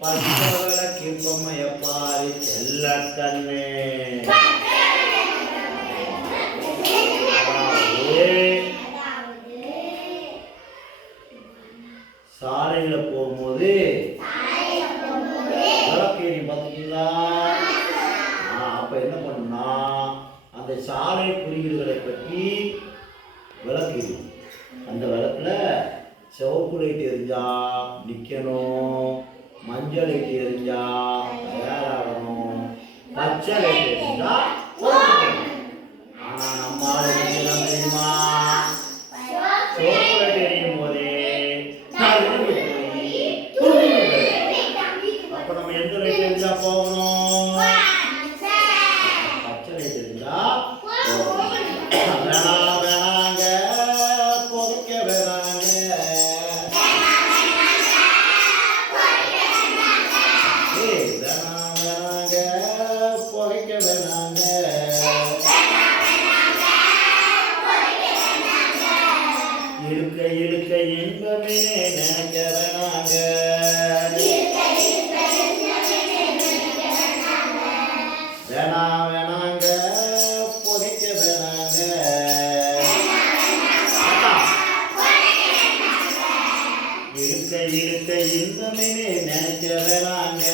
ಪಕ್ಕಗಳ ಕಿಂಪಮ್ಮಯ ಪಾರಿ ಚೆಲ್ಲಕ್ಕನ್ನೇ சாலையில போகும்போது வழக்கேரி பார்த்தீங்களா அப்ப என்ன பண்ணுனா அந்த சாலை குறியீடுகளை பற்றி விளக்கு அந்த விளக்குல சிவப்பு லைட் எரிஞ்சா நிற்கணும் மஞ்சள் லைட் எரிஞ்சா தயாராகணும் பச்சை லைட் எரிஞ்சா ஆனா நம்ம தெரியுமா எரியும் போதே அப்ப நம்ம எந்த லைட் எரிஞ்சா போகணும் இழுக்க இழுக்க இன்பமே நினைக்க வேணாங்க வேணாம் வேணாங்க புதைக்க வேணாங்க. அக்கா. இழுக்க இழுக்க இன்பமே நினைக்க வேணாங்க.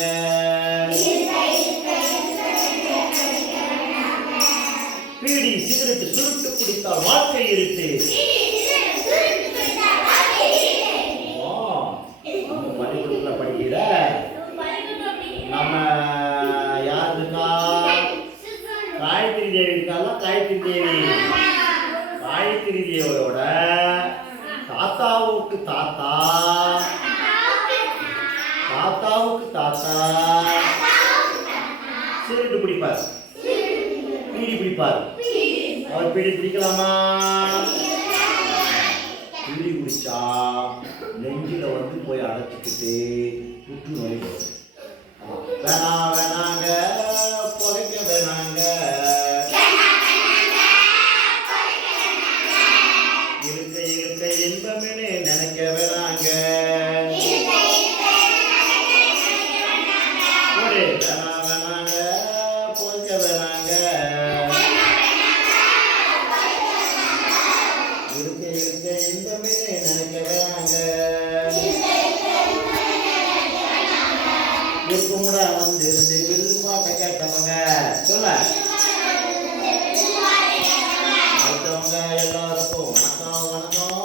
பீடி சிகரெட்டு சுருட்டு குடித்தால் வாழ்க்கை இருக்கு ஆ, நம்ம பள்ளிக்கூடத்துல படிக்கிற நம்ம யார் இருக்கா காயத்ரி தேவி இருக்கால காயத்ரி தேவி காயத்ரி தேவியோட தாத்தாவுக்கு தாத்தா. தாத்தாவுக்கு தாத்தா. சிகரெட்டு பிடிப்பார். பீடி பிடிப்பார். அவர் பீடி பிடிக்கலாமா? பீடி குடிச்சா நெஞ்சில வந்து போய் அடைச்சிக்கிட்டு புற்றுநோய் வரும். வேணாம் வேணாங்க புதைக்க வேணாங்க. இருக்கும்டா வந்திருந்து வில்லு பாட்டை கேட்டவங்க சொல்ல. அடுத்தவங்க எல்லாருக்கும் வணக்கம் வணக்கம்.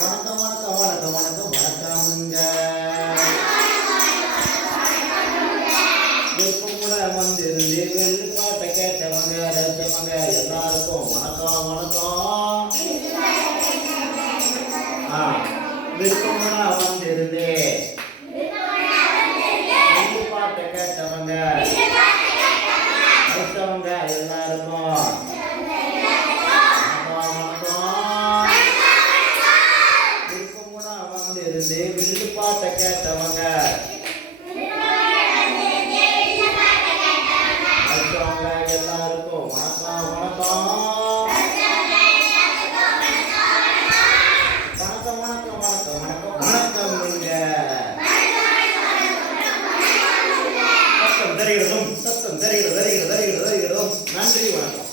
வணக்கம் வணக்கம் வணக்கம் வணக்கம்ங்க. இருக்கும்டா வந்திருந்து வில்லு கேட்டவங்க அடுத்தவங்க எல்லாருக்கும் வணக்கம் வணக்கம். ஆ. 늦동안 되는데 சத்தம் தருகிறதும் சத்தம். தருகிறது தருகிறது தருகிறது தருகிறதும் நன்றி வணக்கம்.